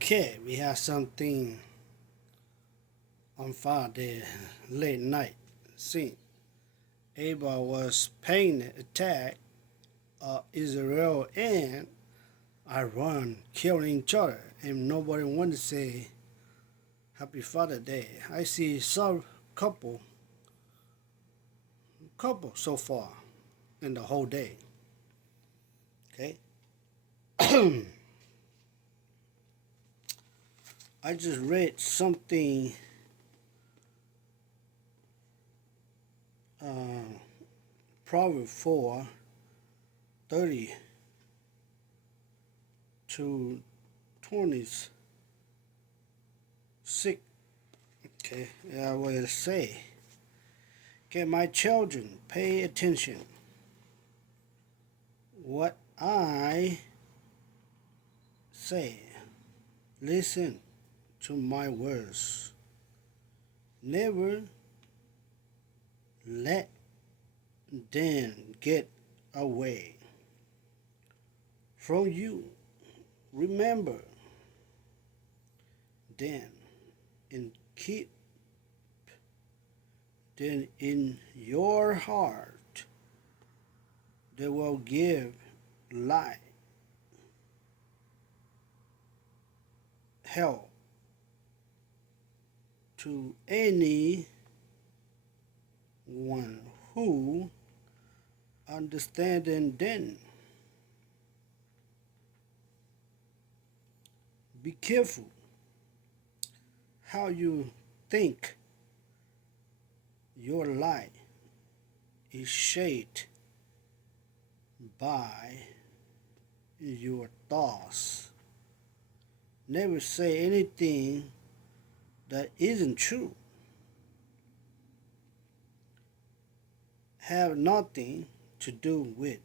Okay, we have something on Friday late night scene. Ava was paying attack Israel and Iran killing each other, and nobody wanted to say Happy Father Day. I see some couple so far in the whole day. Okay, I just read something. Uh, Proverbs 4:30 to 26. Okay, I will say. Okay, my children, pay attention. What I say, listen to my words. Never let them get away from you. Remember them and keep them in your heart. They will give light, help to anyone who understands them. Be careful how you think. Your life is shaped by your thoughts. Never say anything that isn't true. Have nothing to do with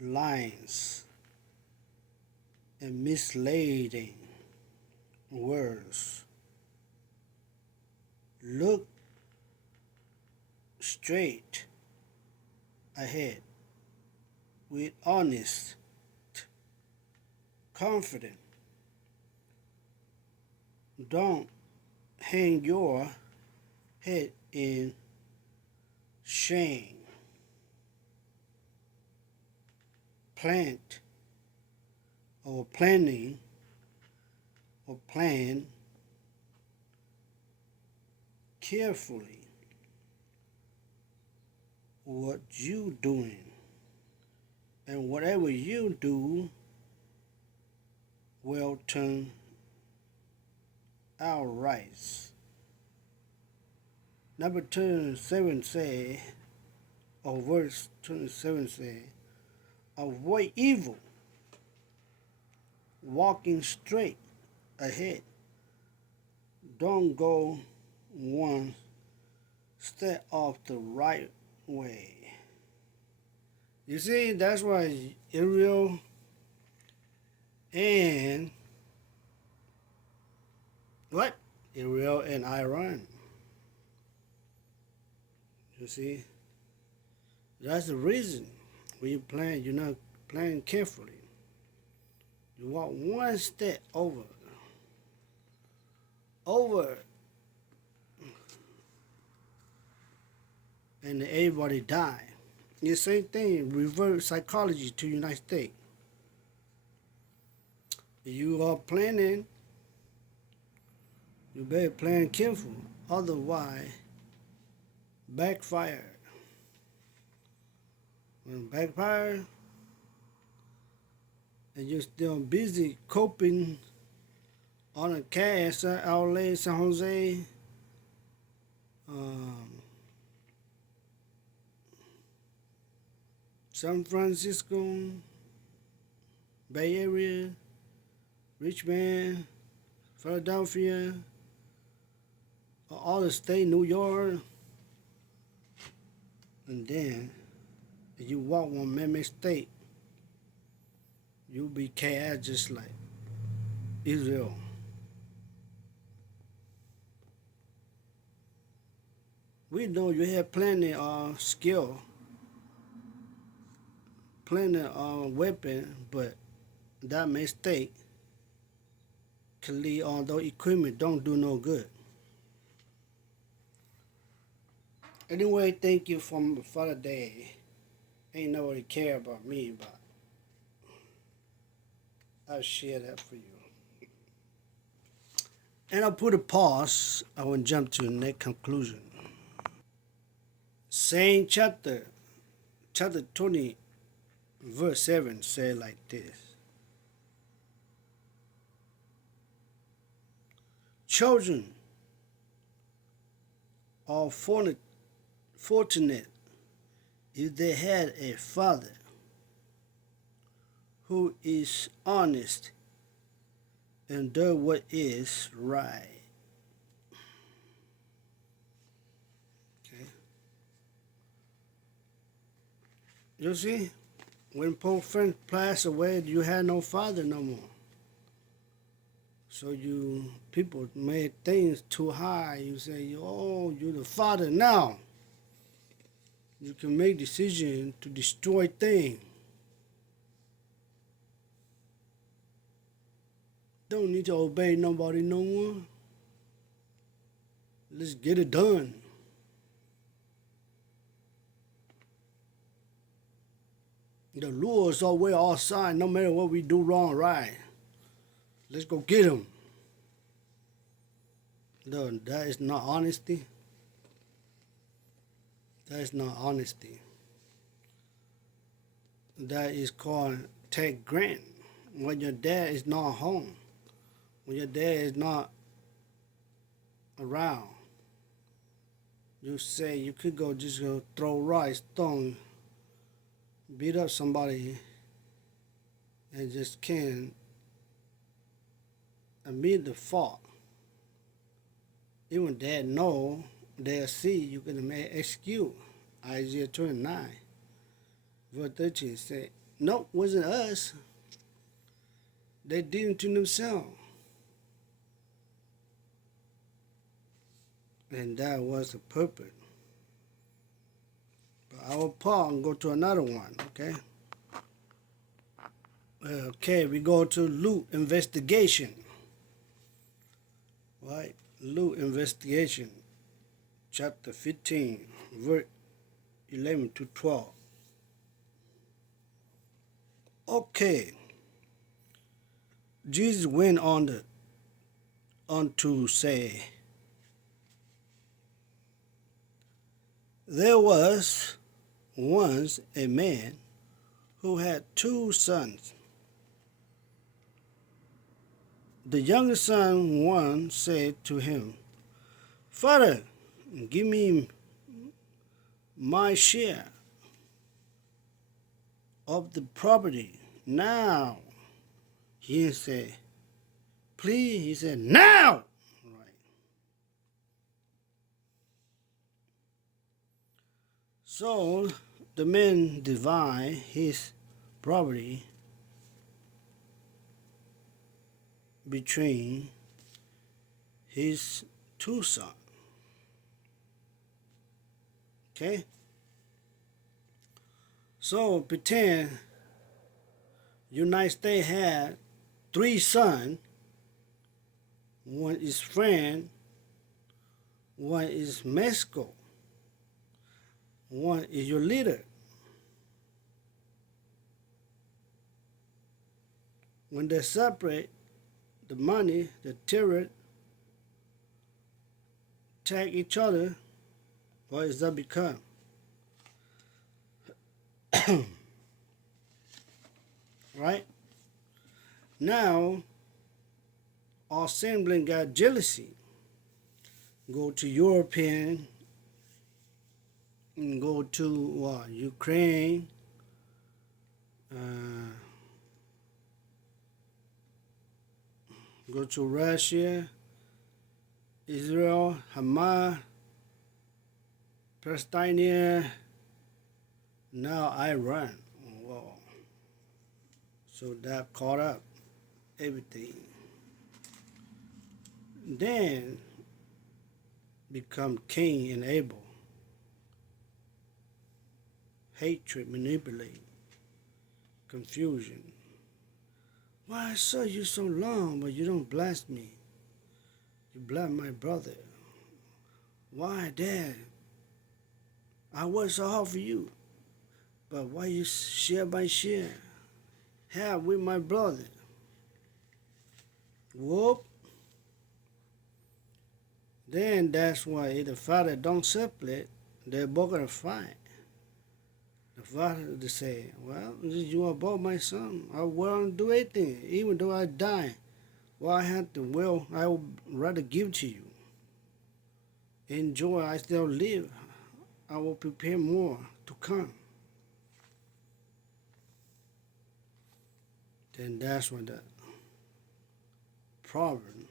lies and misleading words. Look straight ahead with honest confidence. Don't hang your head in shame. Plant or planning or plan carefully what you doing, and whatever you do will turn out right. Number 27 say, or verse 27 say, avoid evil, walking straight ahead. Don't go one step off the right way. You see, that's why Israel and what? Israel and Iran. You see, that's the reason when you plan, you're not planning carefully. You walk one step over, and everybody die. The same thing, reverse psychology to United States. You are planning, you better plan careful, otherwise backfire. When backfire, and you're still busy coping on a cash outlay, San Jose, um, San Francisco, Bay Area, Richmond, Philadelphia, all the state, New York, and then if you walk one man state, you'll be chaos just like Israel. We know you have plenty of skill, plenty of weapon, but that mistake can lead on those equipment don't do no good. Anyway, thank you for the day. Ain't nobody care about me, but I'll share that for you. And I'll put a pause. I will jump to the next conclusion. Same chapter 20, verse 7 say like this. Children are fortunate if they had a father who is honest and does what is right. Okay. You see, when Pope Frank passed away, you had no father no more. So you people made things too high. You say, oh, you're the father now. You can make decisions to destroy things. Don't need to obey nobody no more. Let's get it done. The laws are way outside no matter what we do wrong or right. Let's go get them. No, that is not honesty. That is not honesty. That is called take grant. When your dad is not home, when your dad is not around, you say you could just go throw rice, stone, beat up somebody, and just can't admit the fault. Even dad know, they'll see you can make excuse. Isaiah 29, verse 13 say, nope, wasn't us. They did it to themselves. And that was the purpose. But I will pause and go to another one, okay? Okay, we go to Luke investigation. Right? Luke investigation, chapter 15, verse 11 to 12. Okay. Jesus went on to say, there was once a man who had 2 sons. The youngest son one said to him, Father, give me my share of the property now. He didn't say, please, he said, now! Right. So the man divided his property between his 2 sons. Okay? So pretend United States had 3 sons. One is France, one is Mexico, one is your leader. When they separate the money, the terror, attack each other, what does that become? Right? Now, our sibling got jealousy. Go to European, and go to Ukraine, go to Russia, Israel, Hamas, Palestine, now Iran. Whoa. So that caught up everything. Then become Cain and Abel. Hatred, manipulate, confusion. Why I saw you so long, but you don't bless me? You bless my brother. Why, Dad? I work so hard for you, but why you share by share? Have with my brother. Whoop. Then that's why if the father don't separate, they're both gonna fight. The father to say, well, you are both my son. I won't do anything, even though I die. Well, I have to will I would rather give to you. Enjoy, I still live. I will prepare more to come. Then that's when the problem.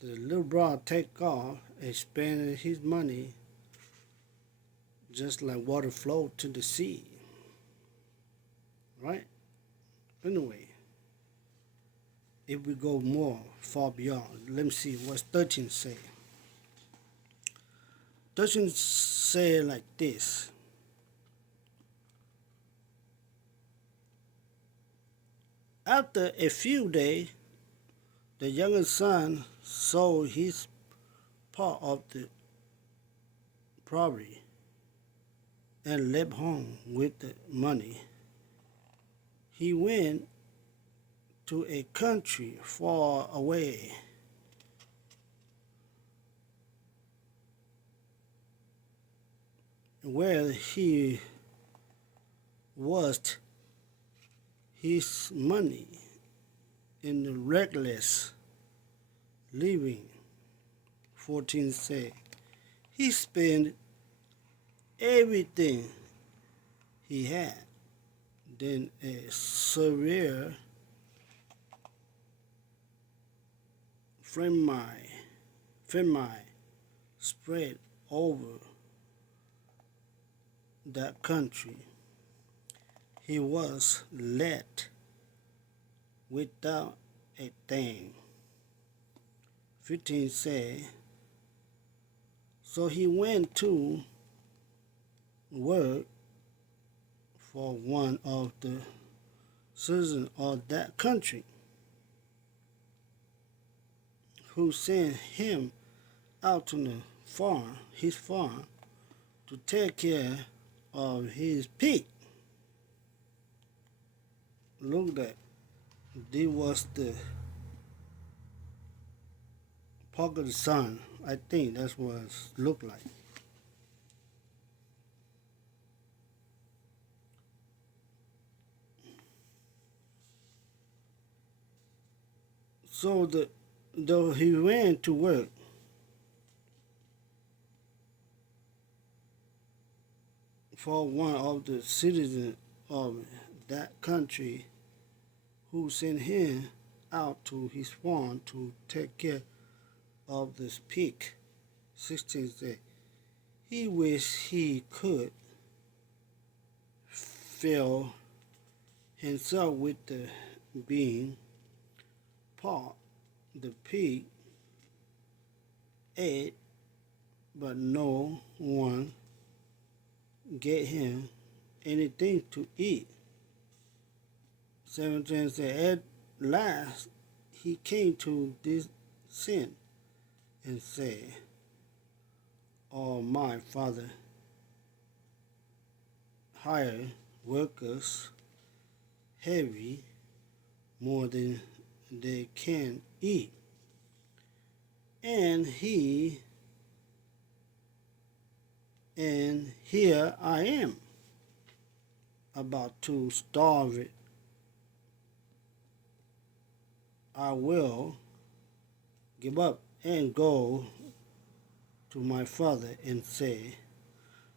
The little brother take off and spend his money just like water flowed to the sea. Right? Anyway, if we go more far beyond, let me see what 13 say. 13 say like this. After a few days, the younger son sold his part of the property and left home with the money. He went to a country far away where he wasted his money in the reckless living. 14 say he spent everything he had. Then a severe famine spread over that country. He was left without a thing. 15 say, so he went to work for one of the citizens of that country, who sent him out to his farm, to take care of his pig. Look at this was the part of the son. I think that's what it looked like. So though he went to work for one of the citizens of that country, who sent him out to his farm to take care of this pig. 16 said, he wished he could fill himself with the bean part the pig ate, but no one gave him anything to eat. 17 said, at last he came to this sin and said, oh, my father hired workers heavy more than they can eat. And here I am, about to starve it. I will give up and go to my father and say,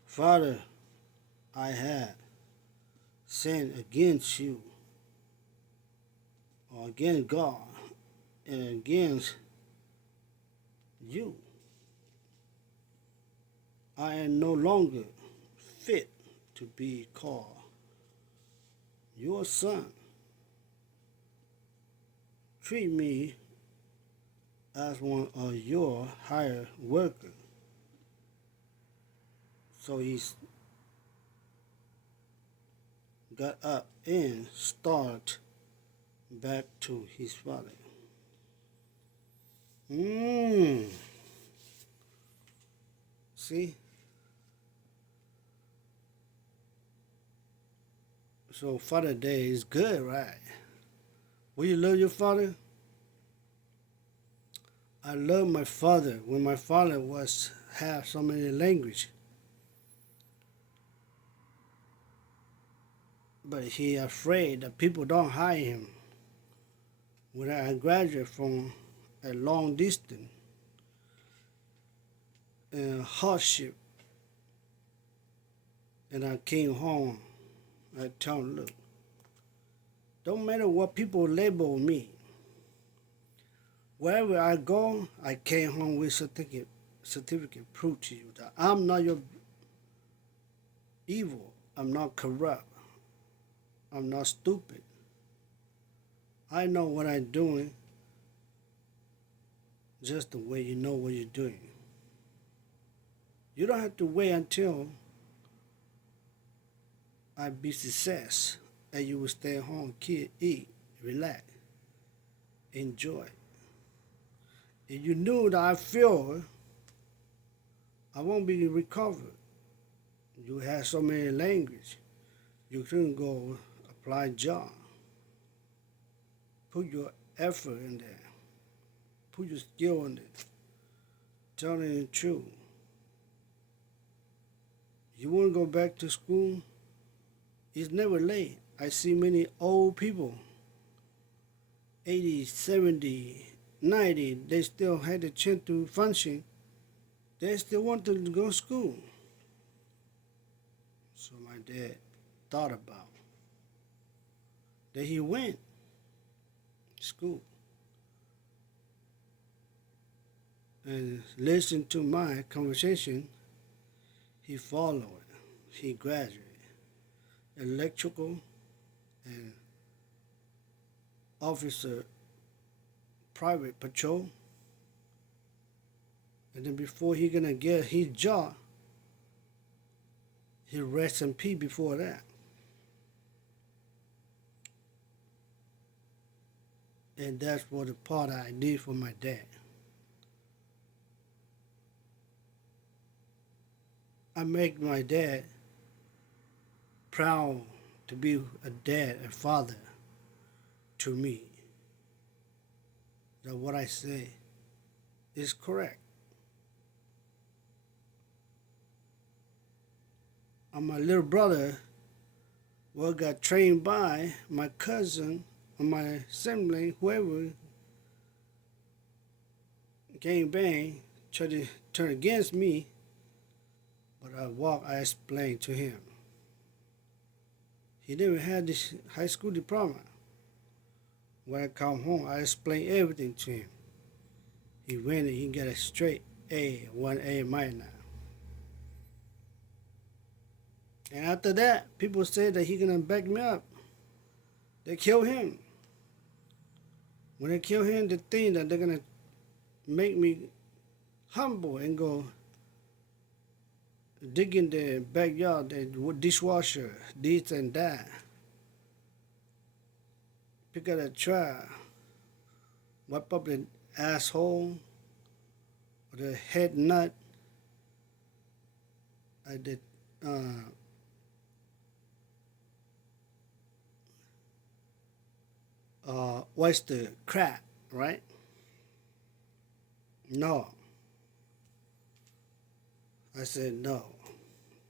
Father, I have sinned against you, or against God, and against you. I am no longer fit to be called your son. Treat me as one of your hired workers. So he got up and started back to his father. Mm. See? So Father Day is good, right? Will you love your father? I love my father when my father was have so many language, but he afraid that people don't hire him. When I graduated from a long distance and hardship, and I came home, I told him, look, don't matter what people label me. Wherever I go, I came home with certificate proof to you that I'm not your evil. I'm not corrupt. I'm not stupid. I know what I'm doing just the way you know what you're doing. You don't have to wait until I be success and you will stay home, kid, eat, relax, enjoy. If you knew that I feel I won't be recovered. You have so many language. You couldn't go apply job. Put your effort in there. Put your skill in it. Telling the truth. You want to go back to school? It's never late. I see many old people, 80, 70, 90, they still had the chance to function. They still want to go to school. So my dad thought about that he went to school and listened to my conversation. He followed. He graduated. Electrical and officer private patrol. And then before he gonna get his job, he rest in peace before that. And that's what the part I did for my dad. I make my dad proud to be a dad, a father to me. That what I say is correct. And my little brother got trained by my cousin or my sibling, whoever gang bang, tried to turn against me, but I explained to him. He never had this high school diploma. When I come home, I explained everything to him. He went and he got a straight A, 1A minor. And after that, people said that he gonna back me up. They kill him. When they kill him, they think that they're gonna make me humble and go dig in the backyard, the dishwasher, this and that. Pick up a trash, wipe up the asshole or the head nut. I did oyster crab, right? No. I said no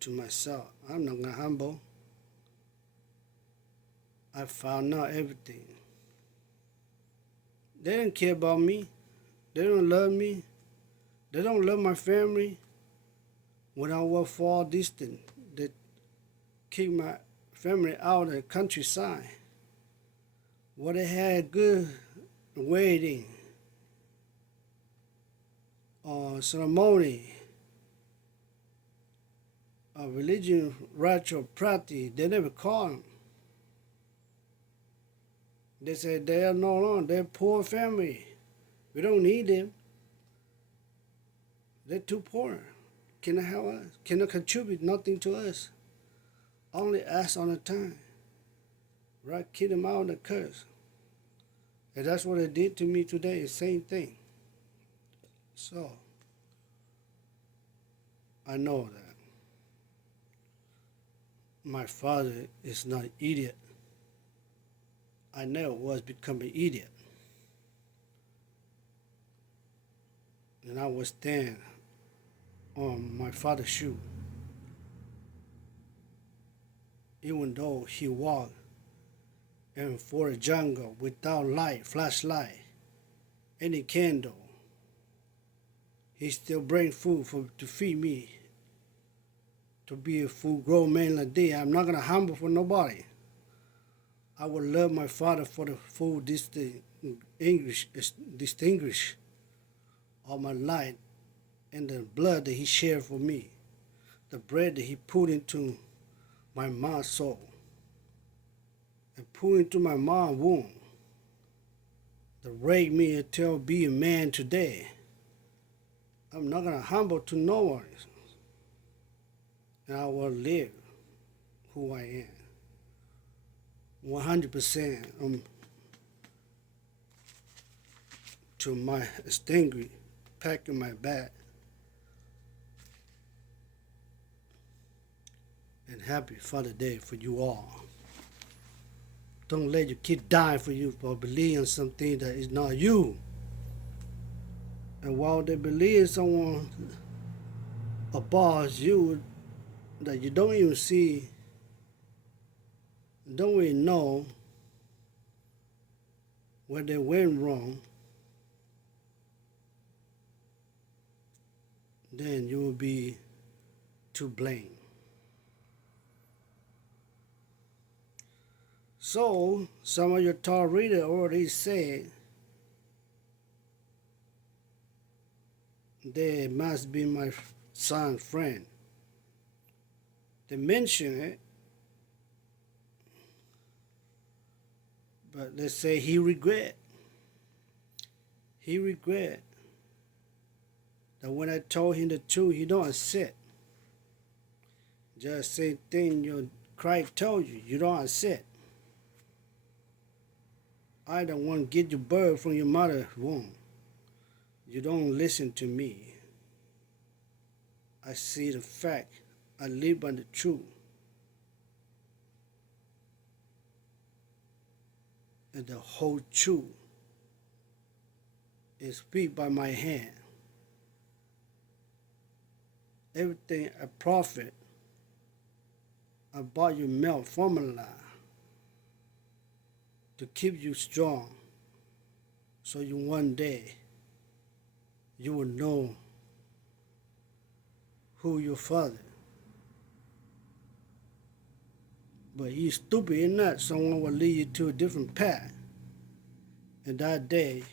to myself. I'm not gonna humble. I found out everything. They didn't care about me. They don't love me. They don't love my family. When I was far distant, they kicked my family out of the countryside. Where they had good wedding or ceremony or religion ritual practice. They never call them. They said they are no longer, they're poor family. We don't need them. They're too poor. Cannot help us, cannot contribute nothing to us. Only us on the time. Right? Kick them out of the curse. And that's what it did to me today, same thing. So, I know that my father is not an idiot. I never was become an idiot. And I was stand on my father's shoe. Even though he walked in for a jungle without light, flashlight, any candle, he still bring food to feed me. To be a full grown man like that, I'm not gonna humble for nobody. I will love my father for the full distinguish all my life and the blood that he shared for me, the bread that he put into my mom's soul and put into my mom's womb, that raised me until be a man today. I'm not gonna humble to no one, and I will live who I am. 100% to my extinguish, packing my bag, and happy Father Day for you all. Don't let your kid die for you for believing something that is not you. And while they believe someone above you that you don't even see, don't even know where they went wrong, then you will be to blame. So, some of your tall readers already said they must be my son's friend. They mention it, but they say he regret. He regret that when I told him the truth, he don't accept. Just same thing your Christ told you, you don't accept. I don't want to get your birth from your mother's womb. You don't listen to me. I see the fact. I live by the truth. And the whole truth is speak by my hand. Everything a prophet, I bought you milk formula to keep you strong, so you one day you will know who your father. But you stupid enough, someone will lead you to a different path. And that day,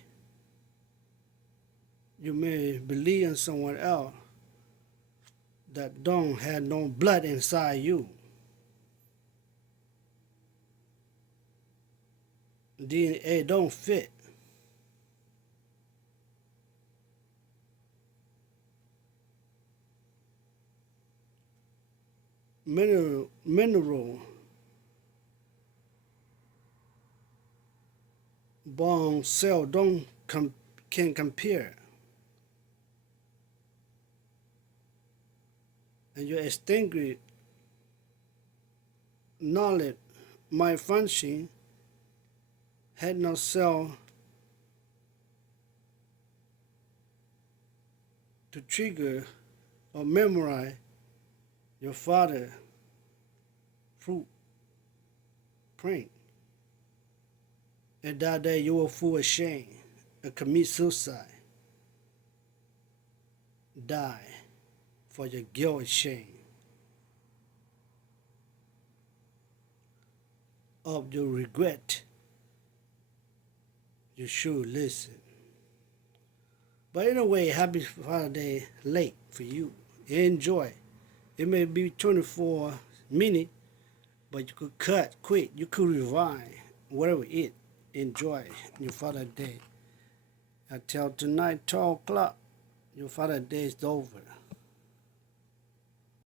you may believe in someone else that don't have no blood inside you. DNA don't fit. Mineral bone cell don't can compare. And your extinguished knowledge, my function, had no cell to trigger or memorize your father fruit print. And that day you will feel ashamed and commit suicide. Die for your guilt and shame of your regret. You should listen. But anyway, happy Father's Day late for you. Enjoy. It may be 24 minutes, but you could cut quick. You could rewind, whatever it. Enjoy your Father's Day. Until tonight, 12 o'clock, your Father's Day is over.